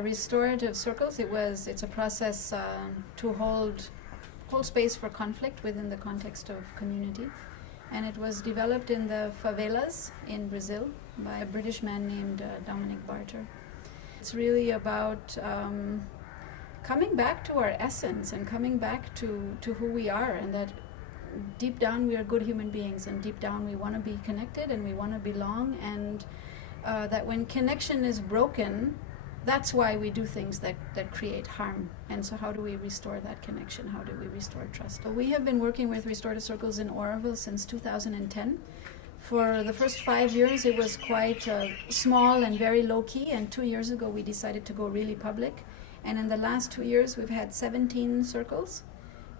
Restorative Circles, it's a process to hold space for conflict within the context of community. And it was developed in the favelas in Brazil by a British man named Dominic Barter. It's really about coming back to our essence and coming back to who we are, and that deep down we are good human beings, and deep down we want to be connected and we want to belong, and that when connection is broken, that's why we do things that create harm. And so how do we restore that connection? How do we restore trust? We have been working with Restorative Circles in Auroville since 2010. For the first 5 years it was quite small and very low-key, and 2 years ago we decided to go really public. And in the last 2 years we've had 17 circles,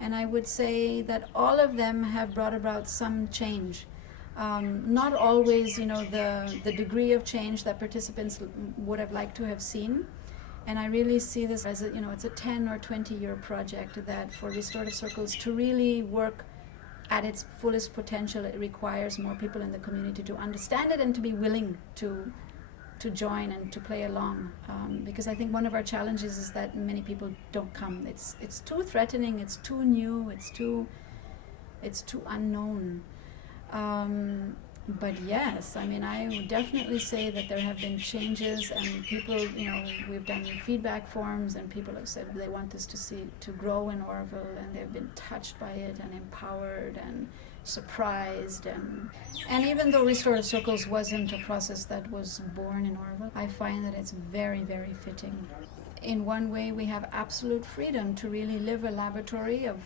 and I would say that all of them have brought about some change. Not always, the degree of change that participants would have liked to have seen. And I really see this as it's a 10 or 20 year project, that for Restorative Circles to really work at its fullest potential, it requires more people in the community to understand it and to be willing to join and to play along. Because I think one of our challenges is that many people don't come. It's too threatening, it's too new, it's too unknown. But yes, I would definitely say that there have been changes, and people, we've done feedback forms, and people have said they want this to grow in Auroville, and they've been touched by it and empowered and surprised. And even though Restorative Circles wasn't a process that was born in Auroville, I find that it's very, very fitting. In one way, we have absolute freedom to really live a laboratory of,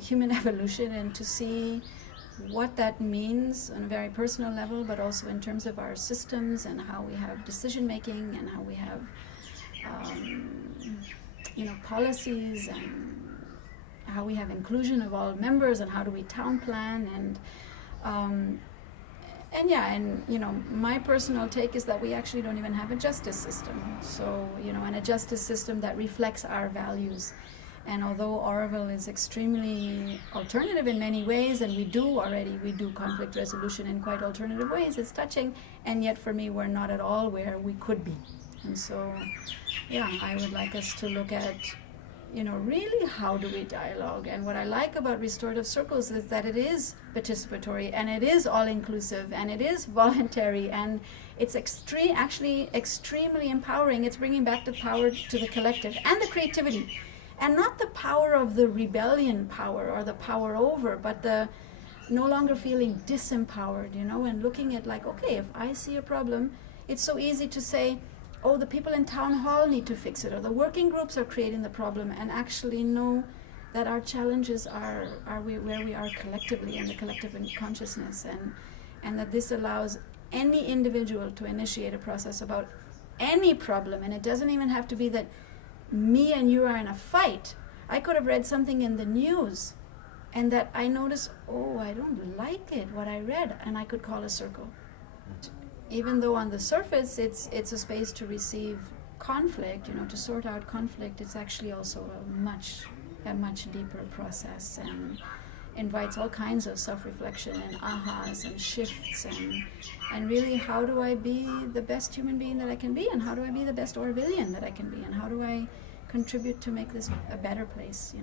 human evolution, and to see what that means on a very personal level, but also in terms of our systems and how we have decision making, and how we have policies, and how we have inclusion of all members, and how do we town plan, my personal take is that we actually don't even have a justice system. So, and a justice system that reflects our values. And although Auroville is extremely alternative in many ways, and we do conflict resolution in quite alternative ways, it's touching, and yet for me we're not at all where we could be. And so, I would like us to look at, really how do we dialogue. And what I like about Restorative Circles is that it is participatory, and it is all-inclusive, and it is voluntary, and it's actually extremely empowering. It's bringing back the power to the collective and the creativity. And not the power of the rebellion power or the power over, but the no longer feeling disempowered, and looking at okay, if I see a problem, it's so easy to say, oh, the people in town hall need to fix it, or the working groups are creating the problem, and actually know that our challenges are where we are collectively, in the collective consciousness, and that this allows any individual to initiate a process about any problem. And it doesn't even have to be that me and you are in a fight. I could have read something in the news, and that I notice, oh, I don't like it, what I read, and I could call a circle. Even though on the surface it's a space to receive conflict, to sort out conflict, it's actually also a much deeper process, and invites all kinds of self-reflection and ahas and shifts, and really, how do I be the best human being that I can be, and how do I be the best Aurovillian that I can be, and how do I contribute to make this a better place,